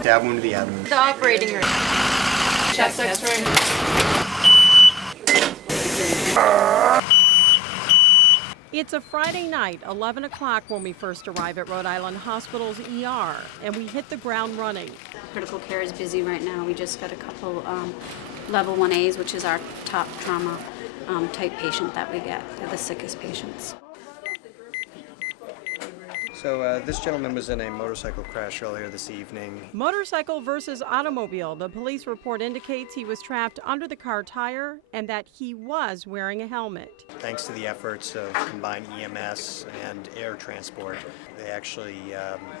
Stab wound to the abdomen. The operating room. Chest X-ray. It's a Friday night, 11 o'clock, when we first arrive at Rhode Island Hospital's ER, and we hit the ground running. Critical care is busy right now. We just got a couple level 1As, which is our top trauma type patient that we get. They're the sickest patients. So this gentleman was in a motorcycle crash earlier this evening. Motorcycle versus automobile. The police report indicates he was trapped under the car tire and that he was wearing a helmet. Thanks to the efforts of combined EMS and air transport, they actually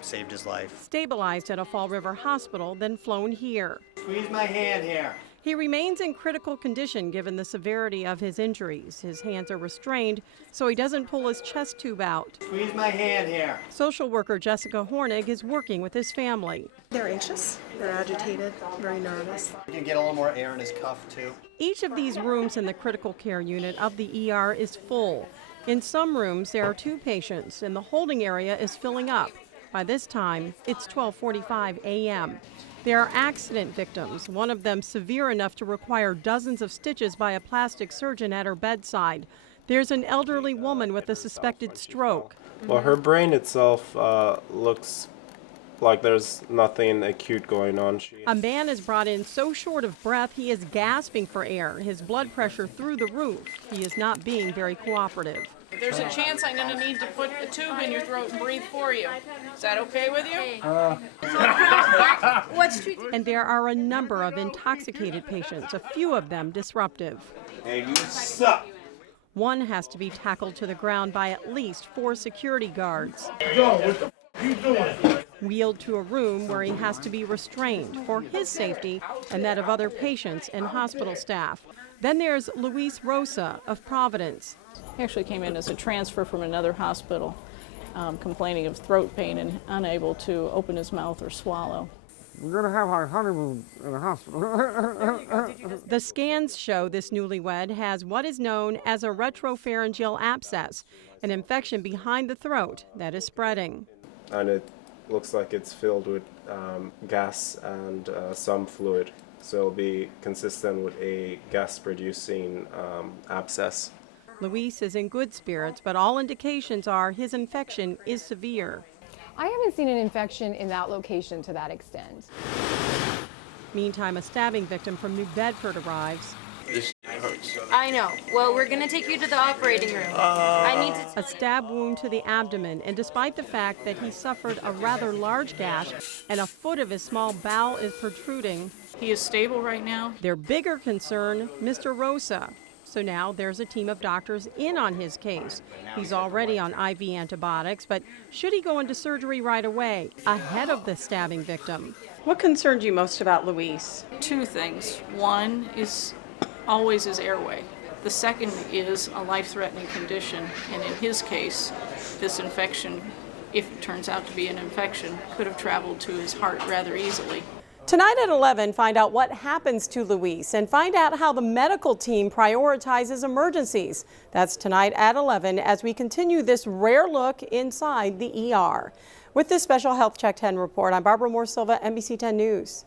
saved his life. Stabilized at a Fall River hospital, then flown here. Squeeze my hand here. He remains in critical condition given the severity of his injuries. His hands are restrained so he doesn't pull his chest tube out. Squeeze my hand here. Social worker Jessica Hornig is working with his family. They're anxious, they're agitated, very nervous. You can get a little more air in his cuff too. Each of these rooms in the critical care unit of the ER is full. In some rooms there are 2 patients and the holding area is filling up. By this time, it's 12:45 a.m. There are accident victims, one of them severe enough to require dozens of stitches by a plastic surgeon at her bedside. There's an elderly woman with a suspected stroke. Well, her brain itself looks like there's nothing acute going on. A man is brought in so short of breath he is gasping for air, his blood pressure through the roof. He is not being very cooperative. There's a chance I'm going to need to put a tube in your throat and breathe for you. Is that okay with you? And there are a number of intoxicated patients, a few of them disruptive. Hey, you suck. One has to be tackled to the ground by at least 4 security guards. Yo, what the f you doing? Wheeled to a room where he has to be restrained for his safety and that of other patients and hospital staff. Then there's Luis Rosa of Providence. He actually came in as a transfer from another hospital, complaining of throat pain and unable to open his mouth or swallow. We're going to have our honeymoon in the hospital. The scans show this newlywed has what is known as a retropharyngeal abscess, an infection behind the throat that is spreading. And it looks like it's filled with gas and some fluid. So it'll be consistent with a gas-producing abscess. Luis is in good spirits, but all indications are his infection is severe. I haven't seen an infection in that location to that extent. Meantime, a stabbing victim from New Bedford arrives. This hurts. I know. Well, we're going to take you to the operating room. I need to... A stab wound to the abdomen, and despite the fact that he suffered a rather large gash and a foot of his small bowel is protruding, He is stable right now. their bigger concern, Mr. Rosa. So now there's a team of doctors in on his case. He's already on IV antibiotics, but should he go into surgery right away, ahead of the stabbing victim? What concerns you most about Luis? 2 things. One is always his airway. The second is a life-threatening condition, and in his case, this infection, if it turns out to be an infection, could have traveled to his heart rather easily. Tonight at 11, find out what happens to Luis and find out how the medical team prioritizes emergencies. That's tonight at 11 as we continue this rare look inside the ER. With this special Health Check 10 report, I'm Barbara Moore Silva, NBC 10 News.